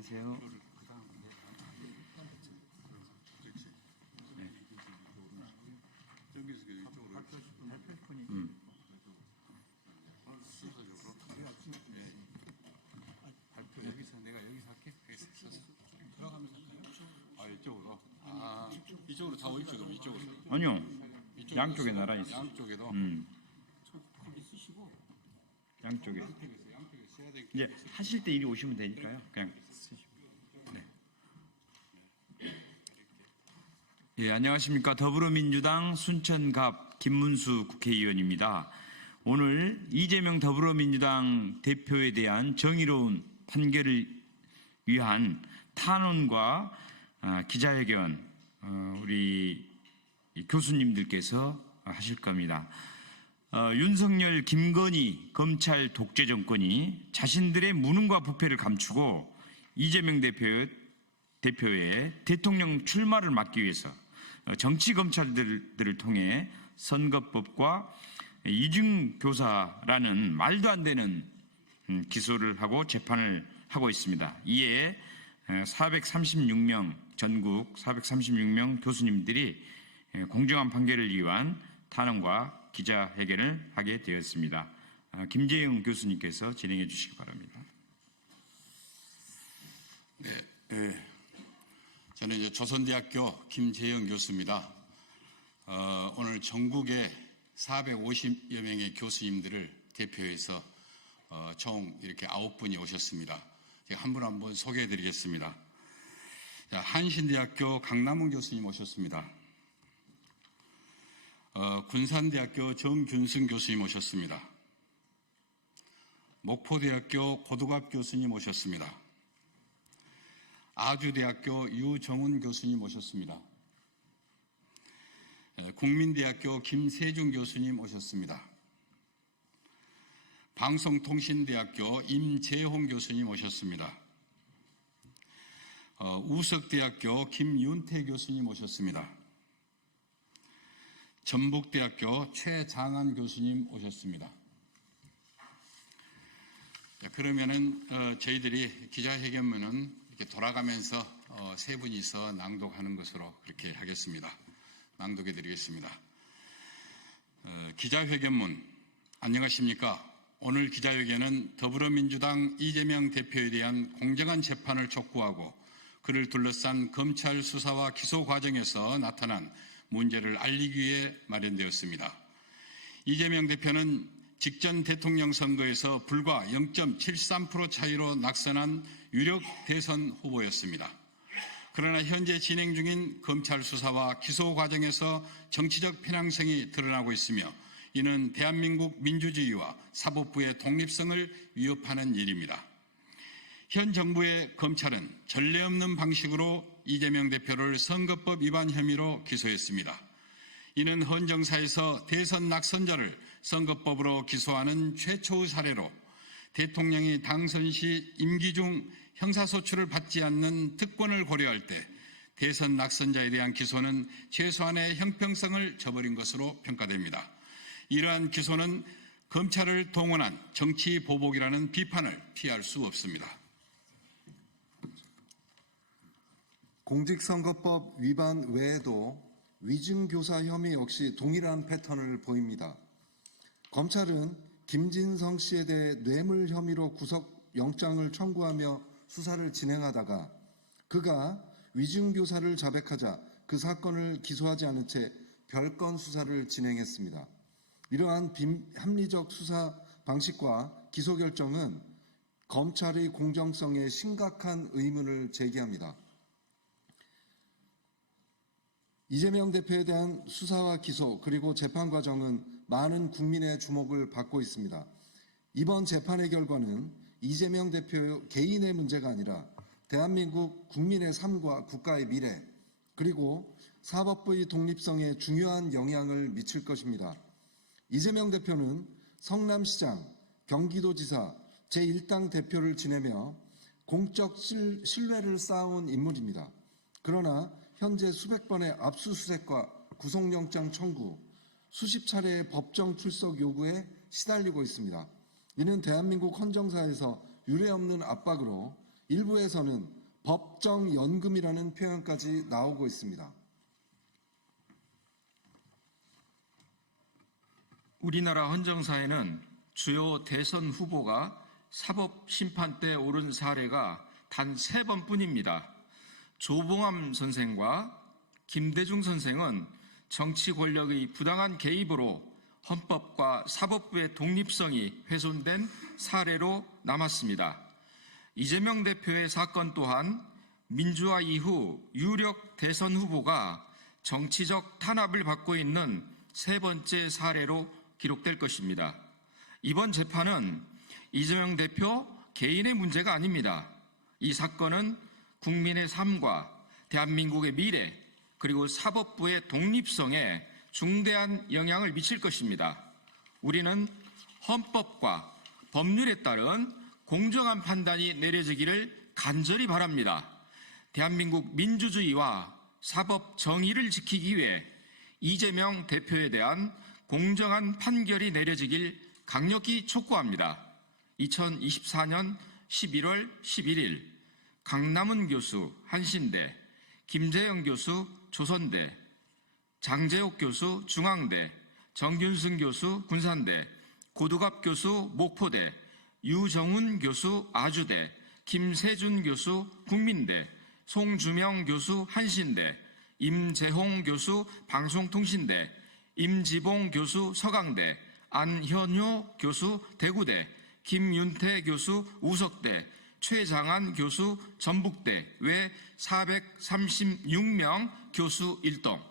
안녕하세요. 이쪽으로 다 오십시오. 그럼 이쪽으로. 아니요. 양쪽에 나란히 있어. 양쪽에도. 양쪽에. 이제 하실 때 이리 오시면 되니까요. 그냥 쓰시고. 네. 예, 안녕하십니까. 더불어민주당 순천갑 김문수 국회의원입니다. 오늘 이재명 더불어민주당 대표에 대한 정의로운 판결을 위한 탄원과 기자회견 우리 교수님들께서 하실 겁니다. 윤석열, 김건희 검찰 독재 정권이 자신들의 무능과 부패를 감추고 이재명 대표의 대통령 출마를 막기 위해서 정치 검찰들을 통해 선거법과 이중교사라는 말도 안 되는 기소를 하고 재판을 하고 있습니다. 이에 436명 전국 436명 교수님들이 공정한 판결을 위한 탄원과 기자회견을 하게 되었습니다. 김재영 교수님께서 진행해 주시기 바랍니다. 네, 저는 이제 조선대학교 김재영 교수입니다. 오늘 전국에 450여 명의 교수님들을 대표해서 총 이렇게 9분이 오셨습니다. 제가 한 분 한 분 소개해 드리겠습니다. 한신대학교 강남훈 교수님 오셨습니다. 군산대학교 정균승 교수님 오셨습니다. 목포대학교 고두갑 교수님 오셨습니다. 아주대학교 유정훈 교수님 오셨습니다. 국민대학교 김세중 교수님 오셨습니다. 방송통신대학교 임재홍 교수님 오셨습니다. 우석대학교 김윤태 교수님 오셨습니다. 전북대학교 최장한 교수님 오셨습니다. 그러면은 저희들이 기자회견문은 이렇게 돌아가면서 세 분이서 낭독하는 것으로 그렇게 하겠습니다. 낭독해 드리겠습니다. 기자회견문, 안녕하십니까? 오늘 기자회견은 더불어민주당 이재명 대표에 대한 공정한 재판을 촉구하고 그를 둘러싼 검찰 수사와 기소 과정에서 나타난 문제를 알리기 위해 마련되었습니다. 이재명 대표는 직전 대통령 선거에서 불과 0.73% 차이로 낙선한 유력 대선 후보였습니다. 그러나 현재 진행 중인 검찰 수사와 기소 과정에서 정치적 편향성이 드러나고 있으며 이는 대한민국 민주주의와 사법부의 독립성을 위협하는 일입니다. 현 정부의 검찰은 전례 없는 방식으로 이재명 대표를 선거법 위반 혐의로 기소했습니다. 이는 헌정사에서 대선 낙선자를 선거법으로 기소하는 최초의 사례로 대통령이 당선 시 임기 중 형사소출을 받지 않는 특권을 고려할 때 대선 낙선자에 대한 기소는 최소한의 형평성을 저버린 것으로 평가됩니다. 이러한 기소는 검찰을 동원한 정치 보복이라는 비판을 피할 수 없습니다. 공직선거법 위반 외에도 위증교사 혐의 역시 동일한 패턴을 보입니다. 검찰은 김진성 씨에 대해 뇌물 혐의로 구속영장을 청구하며 수사를 진행하다가 그가 위증교사를 자백하자 그 사건을 기소하지 않은 채 별건 수사를 진행했습니다. 이러한 합리적 수사 방식과 기소 결정은 검찰의 공정성에 심각한 의문을 제기합니다. 이재명 대표에 대한 수사와 기소 그리고 재판 과정은 많은 국민의 주목을 받고 있습니다. 이번 재판의 결과는 이재명 대표 개인의 문제가 아니라 대한민국 국민의 삶과 국가의 미래 그리고 사법부의 독립성에 중요한 영향을 미칠 것입니다. 이재명 대표는 성남시장, 경기도지사, 제1당 대표를 지내며 공적 신뢰를 쌓아온 인물입니다. 그러나 현재 수백 번의 압수수색과 구속영장 청구, 수십 차례의 법정 출석 요구에 시달리고 있습니다. 이는 대한민국 헌정사에서 유례없는 압박으로 일부에서는 법정연금이라는 표현까지 나오고 있습니다. 우리나라 헌정사에는 주요 대선 후보가 사법심판대에 오른 사례가 단 3번뿐입니다. 조봉암 선생과 김대중 선생은 정치 권력의 부당한 개입으로 헌법과 사법부의 독립성이 훼손된 사례로 남았습니다. 이재명 대표의 사건 또한 민주화 이후 유력 대선 후보가 정치적 탄압을 받고 있는 3번째 사례로 기록될 것입니다. 이번 재판은 이재명 대표 개인의 문제가 아닙니다. 이 사건은 국민의 삶과 대한민국의 미래 그리고 사법부의 독립성에 중대한 영향을 미칠 것입니다. 우리는 헌법과 법률에 따른 공정한 판단이 내려지기를 간절히 바랍니다. 대한민국 민주주의와 사법 정의를 지키기 위해 이재명 대표에 대한 공정한 판결이 내려지길 강력히 촉구합니다. 2024년 11월 11일 강남은 교수 한신대, 김재영 교수 조선대, 장재옥 교수 중앙대, 정균승 교수 군산대, 고두갑 교수 목포대, 유정훈 교수 아주대, 김세준 교수 국민대, 송주명 교수 한신대, 임재홍 교수 방송통신대, 임지봉 교수 서강대, 안현효 교수 대구대, 김윤태 교수 우석대, 최장한 교수 전북대 외 436명 교수 일동.